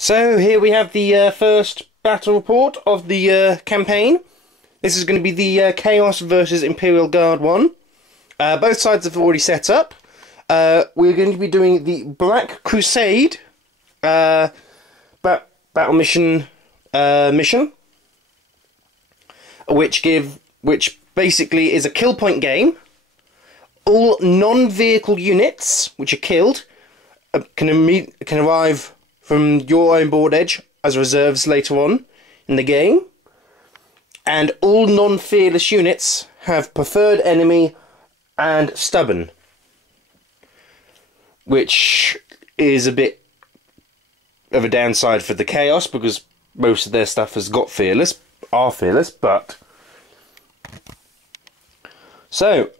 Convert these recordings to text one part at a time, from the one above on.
So here we have the first battle report of the campaign. This is going to be the Chaos versus Imperial Guard one. Both sides have already set up. We're going to be doing the Black Crusade battle mission, which basically is a kill point game. All non-vehicle units which are killed can arrive from your own board edge as reserves later on in the game, and all non-fearless units have preferred enemy and stubborn, which is a bit of a downside for the Chaos because most of their stuff has got are fearless, but so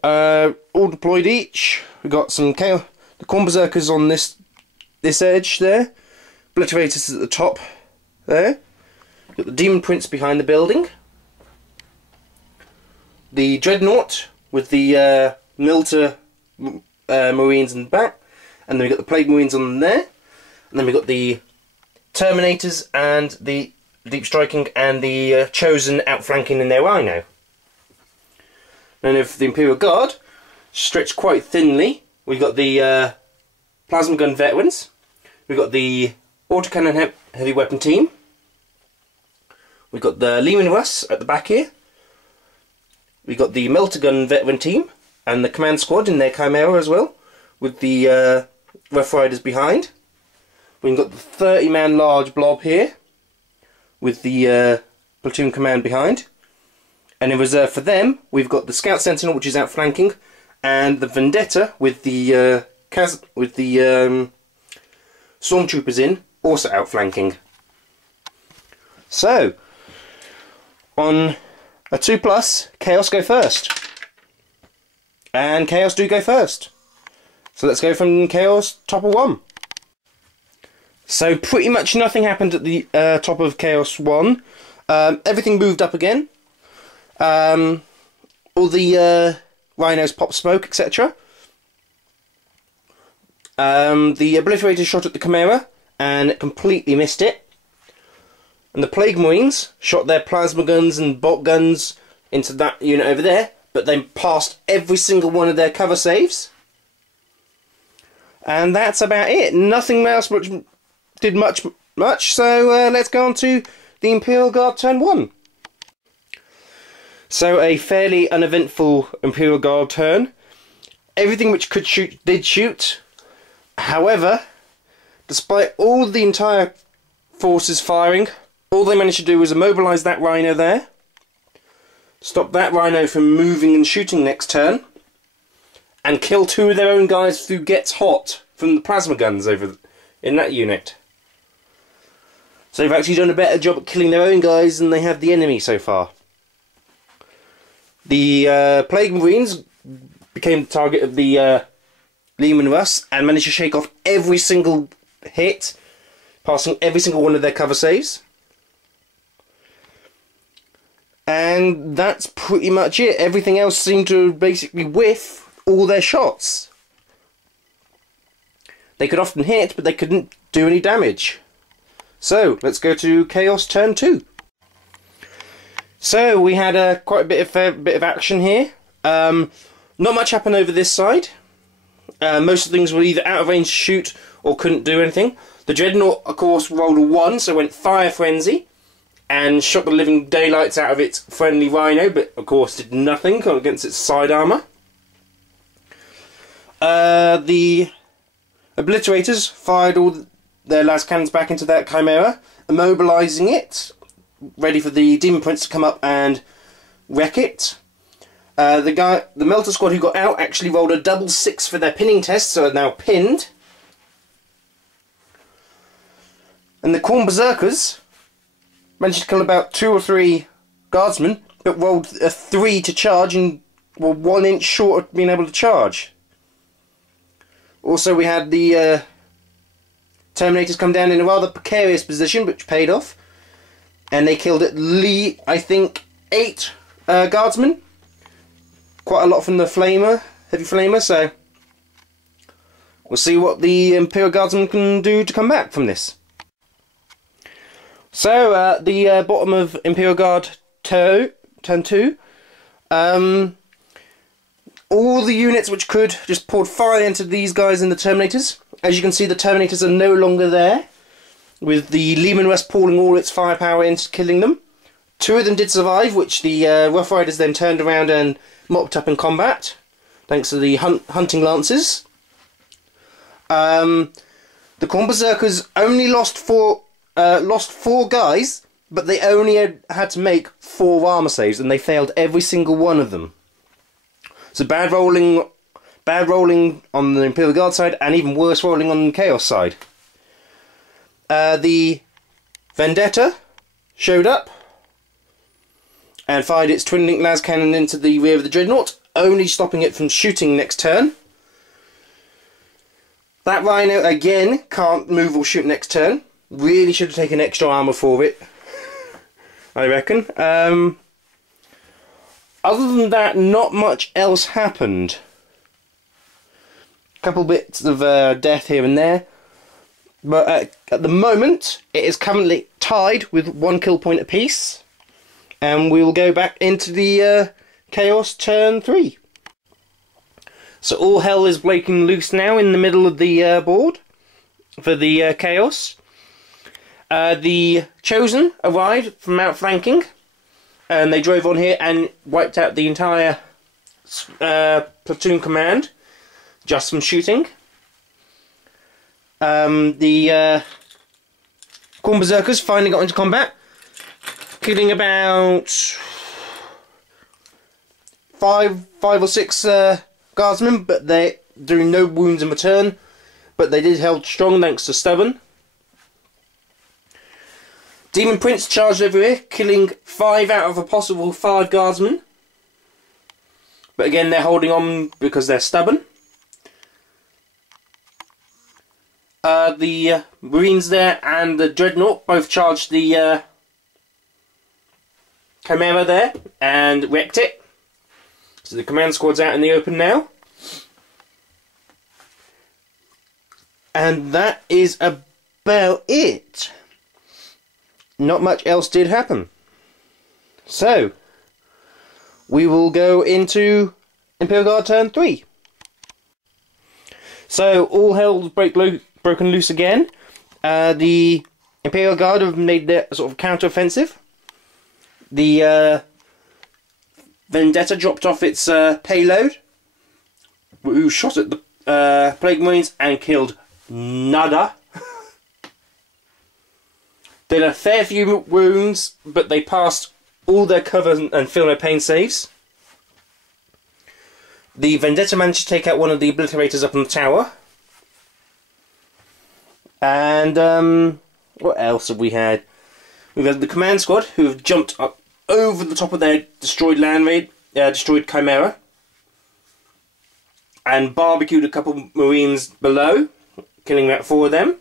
all deployed each. We got some Chaos, the Corn Berserkers on this edge there. Obliterators at the top there. Got the Demon Prince behind the building. The Dreadnought with the Milter Marines in the back. And then we got the Plague Marines on there. And then we got the Terminators and the Deep Striking and the Chosen outflanking in their Rhino. And if the Imperial Guard stretched quite thinly, we've got the Plasma Gun Veterans. We've got the Autocannon Heavy Weapon Team. We've got the Leman Russ at the back here. We've got the Melter Gun Veteran Team and the Command Squad in their Chimera as well, with the Rough Riders behind. We've got the 30-man large blob here with the Platoon Command behind. And in reserve for them, we've got the Scout Sentinel, which is outflanking, and the Vendetta with the Stormtroopers in, also outflanking. So, on a 2+, Chaos go first. And Chaos do go first. So let's go from Chaos top of 1. So pretty much nothing happened at the top of Chaos 1. Everything moved up again. All the rhinos pop smoke, etc. The Obliterator shot at the Chimera and completely missed it. And the Plague Marines shot their plasma guns and bolt guns into that unit over there, but they passed every single one of their cover saves. And that's about it. Nothing else did much. So let's go on to the Imperial Guard turn 1. So a fairly uneventful Imperial Guard turn. Everything which could shoot did shoot. However, despite all the entire forces firing, all they managed to do was immobilise that Rhino there, stop that Rhino from moving and shooting next turn, and kill 2 of their own guys through Gets Hot from the plasma guns over in that unit. So they've actually done a better job at killing their own guys than they have the enemy so far. The Plague Marines became the target of the Leman Russ and managed to shake off every single hit, passing every single one of their cover saves. And that's pretty much it. Everything else seemed to basically whiff all their shots. They could often hit, but they couldn't do any damage. So, let's go to Chaos turn 2. So, we had quite a bit of action here. Not much happened over this side. Most of the things were either out of range to shoot or couldn't do anything. The Dreadnought, of course, rolled a 1, so went Fire Frenzy and shot the living daylights out of its friendly Rhino, but of course did nothing against its side armour. The Obliterators fired all their last cannons back into that Chimera, immobilising it, ready for the Demon Prince to come up and wreck it. The Melter Squad who got out actually rolled a double 6 for their pinning test, so are now pinned. And the Corn Berserkers managed to kill about 2 or 3 guardsmen, but rolled a 3 to charge and were 1 inch short of being able to charge. Also, we had the Terminators come down in a rather precarious position, which paid off. And they killed at least, I think, 8 guardsmen. Quite a lot from the heavy flamer, so we'll see what the Imperial Guardsmen can do to come back from this. So, at the bottom of Imperial Guard Turn 2, all the units which could just poured fire into these guys in the Terminators. As you can see, the Terminators are no longer there, with the Lehman Russ pouring all its firepower into killing them. 2 of them did survive, which the Rough Riders then turned around and mopped up in combat, thanks to the hunting lances. The Khorne Berserkers only lost 4 guys, but they only had to make 4 armor saves, and they failed every single one of them. So bad rolling on the Imperial Guard side, and even worse rolling on the Chaos side. The Vendetta showed up and fired its twin-link las cannon into the rear of the Dreadnought, only stopping it from shooting next turn. That Rhino again can't move or shoot next turn. Really should have taken extra armour for it, I reckon. Other than that, not much else happened. A couple bits of death here and there. But at the moment, it is currently tied with 1 kill point apiece. And we will go back into the Chaos turn 3. So all hell is breaking loose now in the middle of the board for the Chaos. The Chosen arrived from outflanking, and they drove on here and wiped out the entire platoon command just from shooting. The Khorne Berserkers finally got into combat, killing about 5 or 6 guardsmen, but they doing no wounds in return. But they did hold strong thanks to Stubborn. Demon Prince charged over here, killing 5 out of a possible 5 guardsmen. But again, they're holding on because they're stubborn. The Marines there and the Dreadnought both charged the Chimera there and wrecked it. So the command squad's out in the open now. And that is about it. Not much else did happen. So, we will go into Imperial Guard turn 3. So, all hell's broken loose again. The Imperial Guard have made their sort of counter-offensive. The Vendetta dropped off its payload, who shot at the Plague Marines and killed nada. Did a fair few wounds, but they passed all their cover and feel no pain saves. The Vendetta managed to take out one of the Obliterators up on the tower. And what else have we had? We've had the command squad who have jumped up over the top of their destroyed land raid, destroyed Chimera, and barbecued a couple Marines below, killing about 4 of them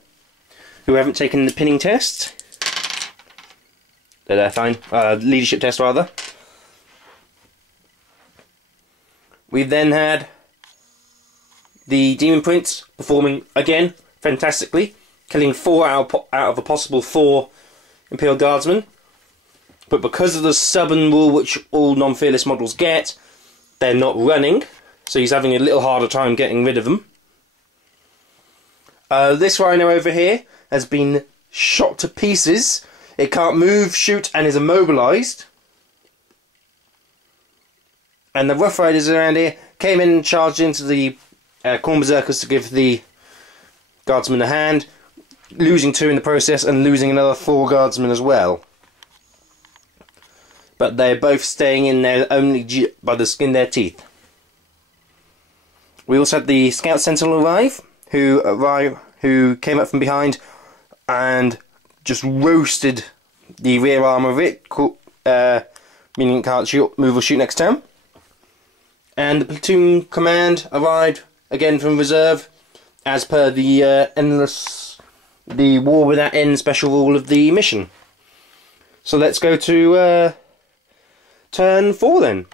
who haven't taken the pinning test. They're fine. Leadership test, rather. We then had the Demon Prince performing again fantastically, killing 4 out of a possible 4 Imperial Guardsmen. But because of the stubborn rule which all non-fearless models get, they're not running, so he's having a little harder time getting rid of them. This Rhino over here has been shot to pieces. It can't move, shoot, and is immobilised. And the Rough Riders around here came in and charged into the Khorne Berserkers to give the Guardsmen a hand, losing 2 in the process and losing another 4 Guardsmen as well. But they're both staying in there only by the skin of their teeth. We also had the Scout Sentinel arrive, who came up from behind and just roasted the rear armour of it, meaning it can't move or shoot next turn. And the platoon command arrived again from reserve, as per the the War Without End special rule of the mission. So let's go to turn 4 then.